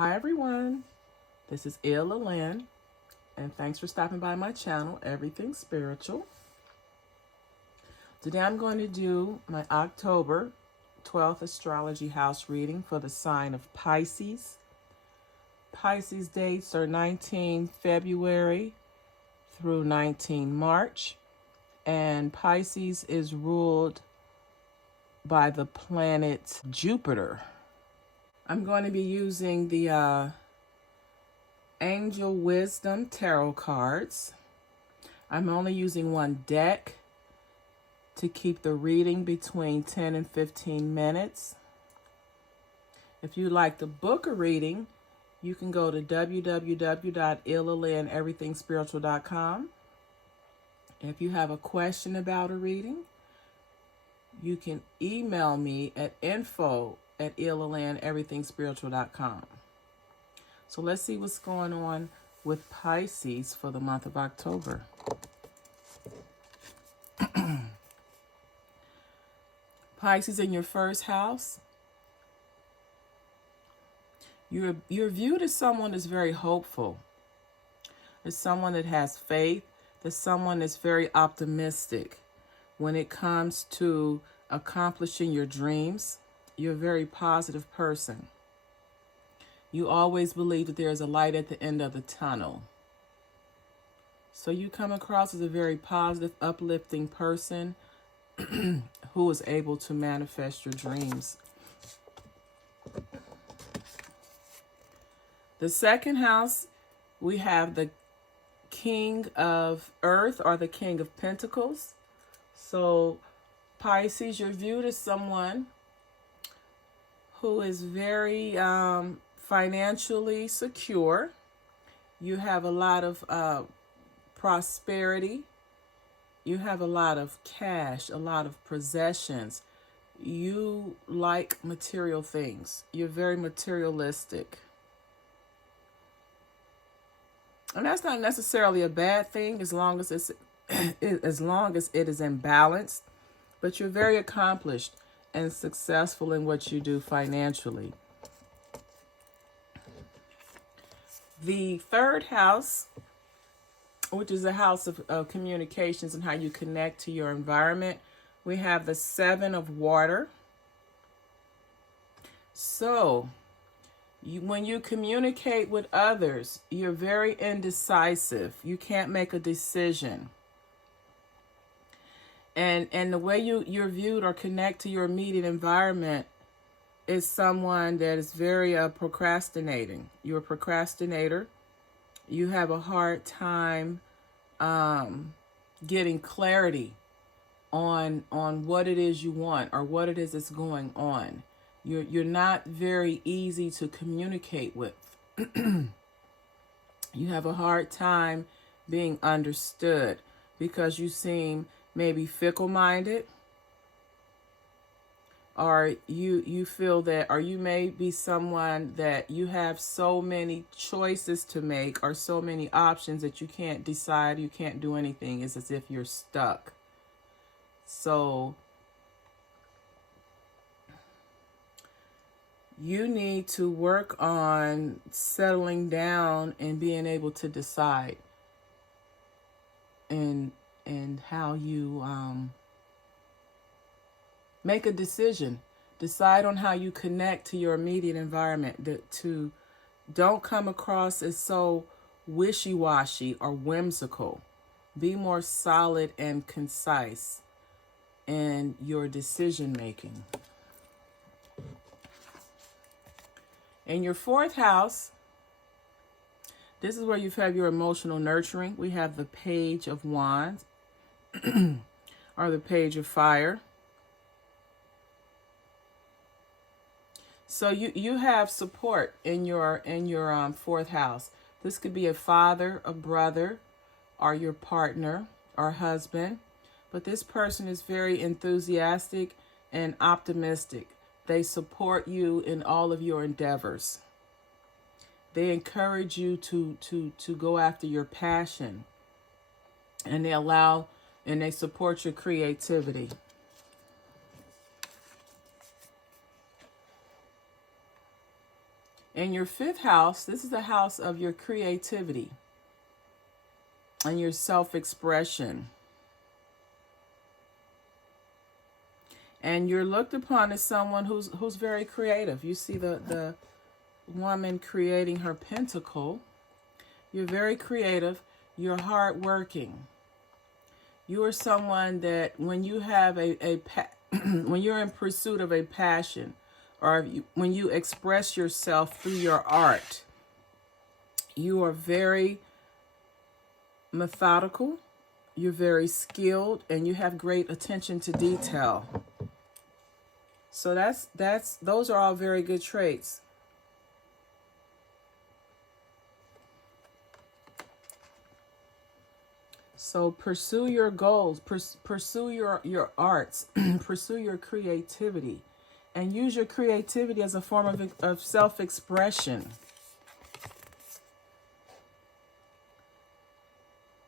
Hi everyone, this is Ella Lynn, and thanks for stopping by my channel, Everything Spiritual. Today I'm going to do my October 12th astrology house reading for the sign of Pisces. Pisces dates are 19 February through 19 March, and Pisces is ruled by the planet Jupiter. I'm going to be using the Angel Wisdom Tarot cards. I'm only using one deck to keep the reading between 10 and 15 minutes. If you'd like to book a reading, you can go to www.illalandeverythingspiritual.com. If you have a question about a reading, you can email me at info@illalandeverythingspiritual.com. So let's see what's going on with Pisces for the month of October. Pisces, in your first house, you're viewed as someone that's very hopeful, as someone that has faith, as someone that's very optimistic. When it comes to accomplishing your dreams, you're a very positive person. You always believe that there is a light at the end of the tunnel. So you come across as a very positive, uplifting person who is able to manifest your dreams. The second house, we have the King of Earth, or the King of Pentacles. So Pisces, you're viewed as someone who is very financially secure. You have a lot of prosperity. You have a lot of cash, a lot of possessions. You like material things. You're very materialistic. And that's not necessarily a bad thing as long as it is in balance. But you're very accomplished and successful in what you do financially. The third house, which is a house of communications and how you connect to your environment, we have the Seven of Water. So when you communicate with others, you're very indecisive. You can't make a decision. And the way you're viewed or connect to your immediate environment is someone that is very procrastinating. You're a procrastinator. You have a hard time getting clarity on what it is you want or what it is that's going on. You're not very easy to communicate with. You have a hard time being understood because you seem maybe fickle-minded, or you feel that, or you may be someone that you have so many choices to make or so many options that you can't decide, you can't do anything. It's as if you're stuck. So you need to work on settling down and being able to decide and how you make a decision. Decide on how you connect to your immediate environment. Don't come across as so wishy-washy or whimsical. Be more solid and concise in your decision making. In your fourth house, this is where you have your emotional nurturing. We have the Page of Wands or the Page of Fire. So you have support in your fourth house. This could be a father, a brother, or your partner or husband. But this person is very enthusiastic and optimistic. They support you in all of your endeavors. They encourage you to go after your passion. And they support your creativity. In your fifth house, this is the house of your creativity and your self-expression. And you're looked upon as someone who's very creative. You see the woman creating her pentacle. You're very creative. You're hardworking. You are someone that when you have when you're in pursuit of a passion, or when you express yourself through your art, you are very methodical, you're very skilled, and you have great attention to detail. So those are all very good traits. So pursue your goals, pursue your arts, pursue your creativity, and use your creativity as a form of self-expression.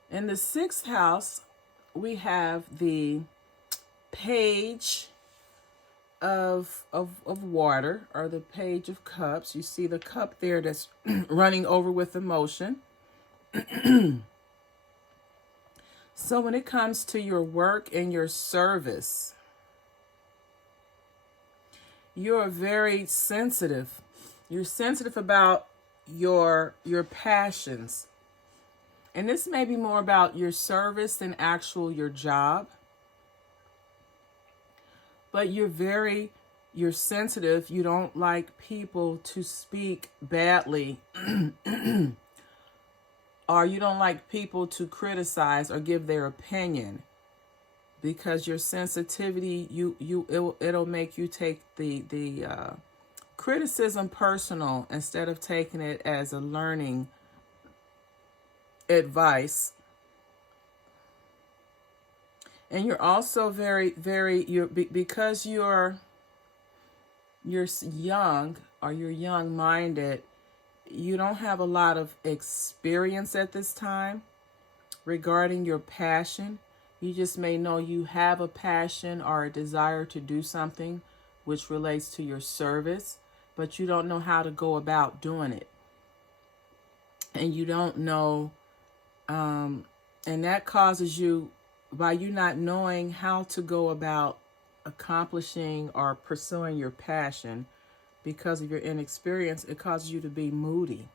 In the sixth house, we have the page of water, or the page of cups. You see the cup there that's running over with emotion. So when it comes to your work and your service, you're very sensitive. You're sensitive about your passions. And this may be more about your service than your job. But you're sensitive. You don't like people to speak badly. Or you don't like people to criticize or give their opinion, because your sensitivity, it'll make you take the criticism personal instead of taking it as a learning advice. And you're also because you're young, or you're young-minded, you don't have a lot of experience at this time regarding your passion. You just may know you have a passion or a desire to do something which relates to your service, but you don't know how to go about doing it. And you don't know, and that causes you, by you not knowing how to go about accomplishing or pursuing your passion, because of your inexperience, it causes you to be moody.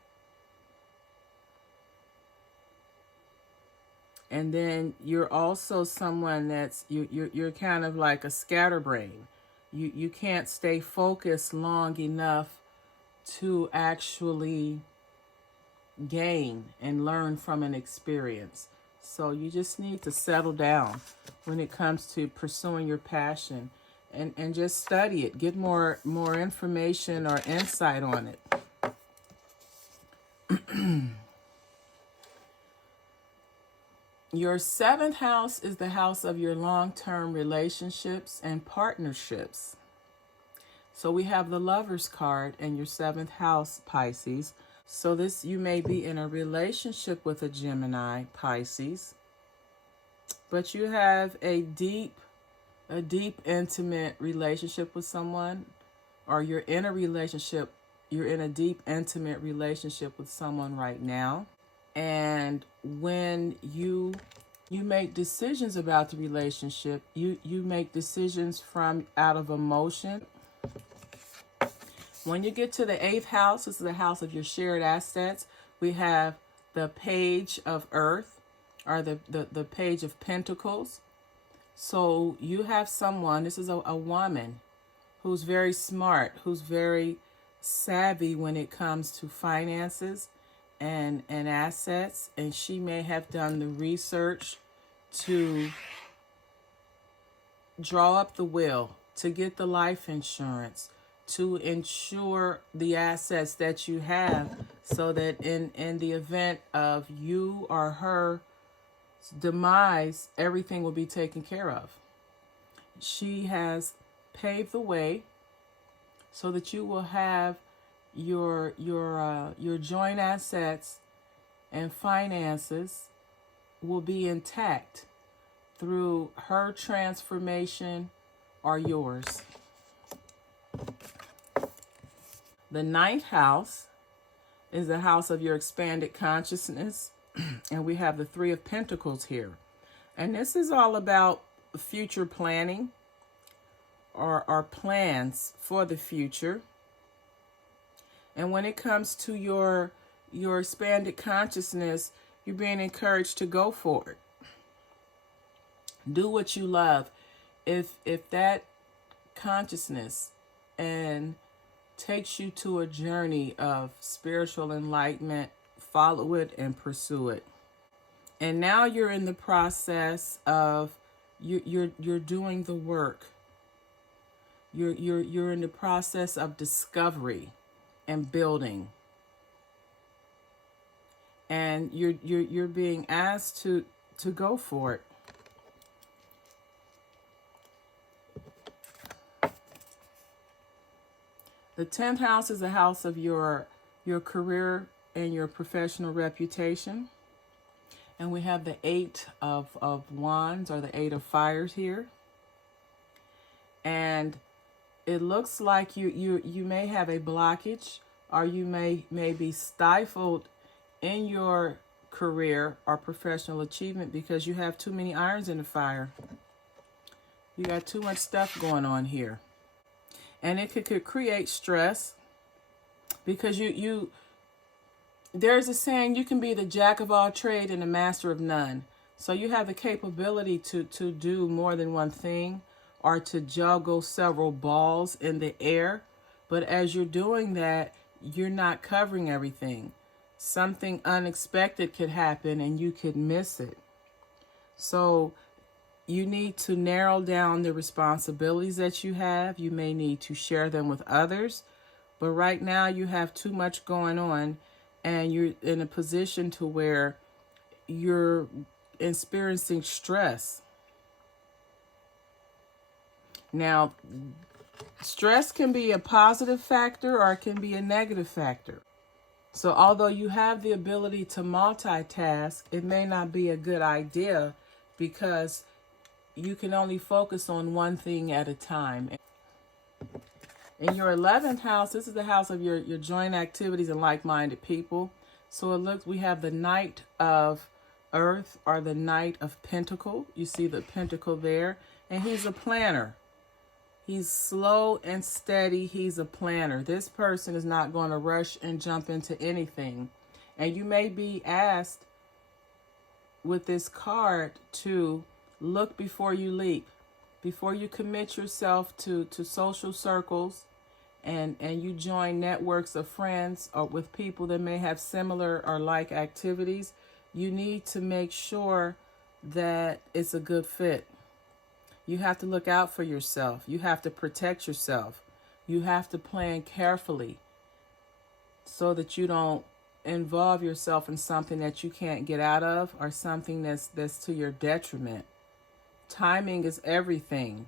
And then you're also someone that's, you're kind of like a scatterbrain. You can't stay focused long enough to actually gain and learn from an experience. So you just need to settle down when it comes to pursuing your passion, and just study it. Get more information or insight on it. Your seventh house is the house of your long-term relationships and partnerships. So we have the Lover's card in your seventh house, Pisces. So you may be in a relationship with a Gemini, Pisces, but you have a deep, intimate relationship with someone, or you're in a deep, intimate relationship with someone right now. And when you make decisions about the relationship, you make decisions out of emotion. When you get to the eighth house, this is the house of your shared assets. We have the page of earth, or the page of pentacles. So you have someone, this is a woman who's very smart, who's very savvy when it comes to finances and assets. And she may have done the research to draw up the will, to get the life insurance, to insure the assets that you have, so that in the event of you or her demise, everything will be taken care of. She has paved the way so that you will have your joint assets and finances will be intact through her transformation or yours. The ninth house is the house of your expanded consciousness. And we have the Three of Pentacles here. And this is all about future planning, or plans for the future. And when it comes to your expanded consciousness, you're being encouraged to go for it. Do what you love. If that consciousness and takes you to a journey of spiritual enlightenment, follow it and pursue it. And now you're in the process of you're doing the work. You're in the process of discovery and building. And you're being asked to go for it. The 10th house is a house of your career and your professional reputation. And we have the Eight of Wands, or the Eight of Fires here. And it looks like you may have a blockage, or you may be stifled in your career or professional achievement because you have too many irons in the fire. You got too much stuff going on here. And it could create stress because there's a saying, you can be the jack of all trade and the master of none. So you have the capability to do more than one thing, or to juggle several balls in the air. But as you're doing that, you're not covering everything. Something unexpected could happen and you could miss it. So you need to narrow down the responsibilities that you have. You may need to share them with others. But right now you have too much going on, and you're in a position to where you're experiencing stress. Now, stress can be a positive factor or it can be a negative factor. So although you have the ability to multitask, it may not be a good idea because you can only focus on one thing at a time. In your 11th house, this is the house of your joint activities and like-minded people. So it looks, we have the Knight of Earth, or the Knight of Pentacle. You see the pentacle there. And he's a planner. He's slow and steady. He's a planner. This person is not going to rush and jump into anything. And you may be asked with this card to look before you leap. Before you commit yourself to social circles and you join networks of friends or with people that may have similar or like activities, you need to make sure that it's a good fit. You have to look out for yourself. You have to protect yourself. You have to plan carefully so that you don't involve yourself in something that you can't get out of, or something that's to your detriment. Timing is everything.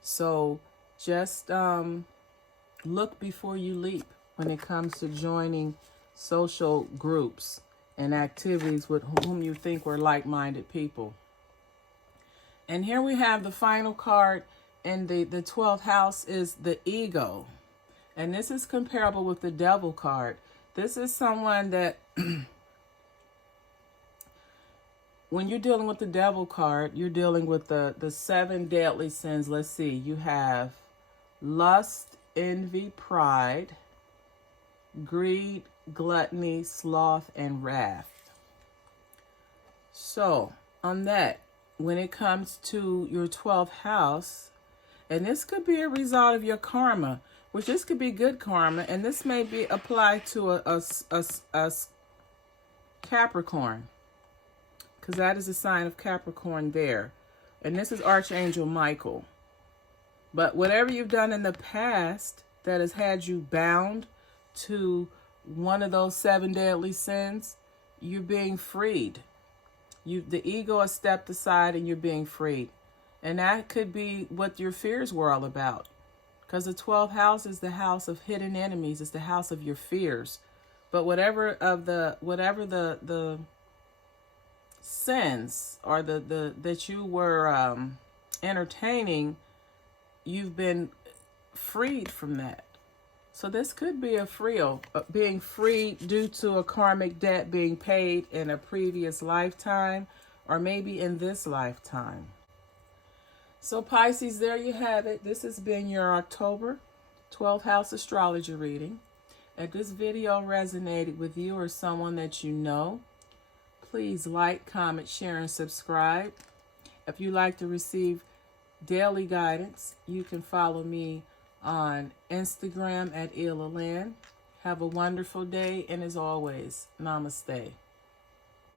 So just look before you leap when it comes to joining social groups and activities with whom you think were like-minded people. And here we have the final card in the 12th house is the ego. And this is comparable with the Devil card. This is someone that when you're dealing with the Devil card, you're dealing with the 7 deadly sins. Let's see. You have lust, envy, pride, greed, gluttony, sloth, and wrath. So, on that, when it comes to your 12th house, and this could be a result of your karma, which this could be good karma, and this may be applied to a Capricorn, because that is a sign of Capricorn there. And this is Archangel Michael. But whatever you've done in the past that has had you bound to one of those 7 deadly sins, you're being freed. The ego has stepped aside and you're being freed. And that could be what your fears were all about. Because the 12th house is the house of hidden enemies. It's the house of your fears. But whatever the sins or the that you were entertaining, you've been freed from that. So this could be a being freed due to a karmic debt being paid in a previous lifetime or maybe in this lifetime. So Pisces, there you have it. This has been your October 12th house astrology reading. If this video resonated with you or someone that you know, please like, comment, share, and subscribe. If you'd like to receive daily guidance, you can follow me on Instagram at Ilaland. Have a wonderful day, and as always, namaste.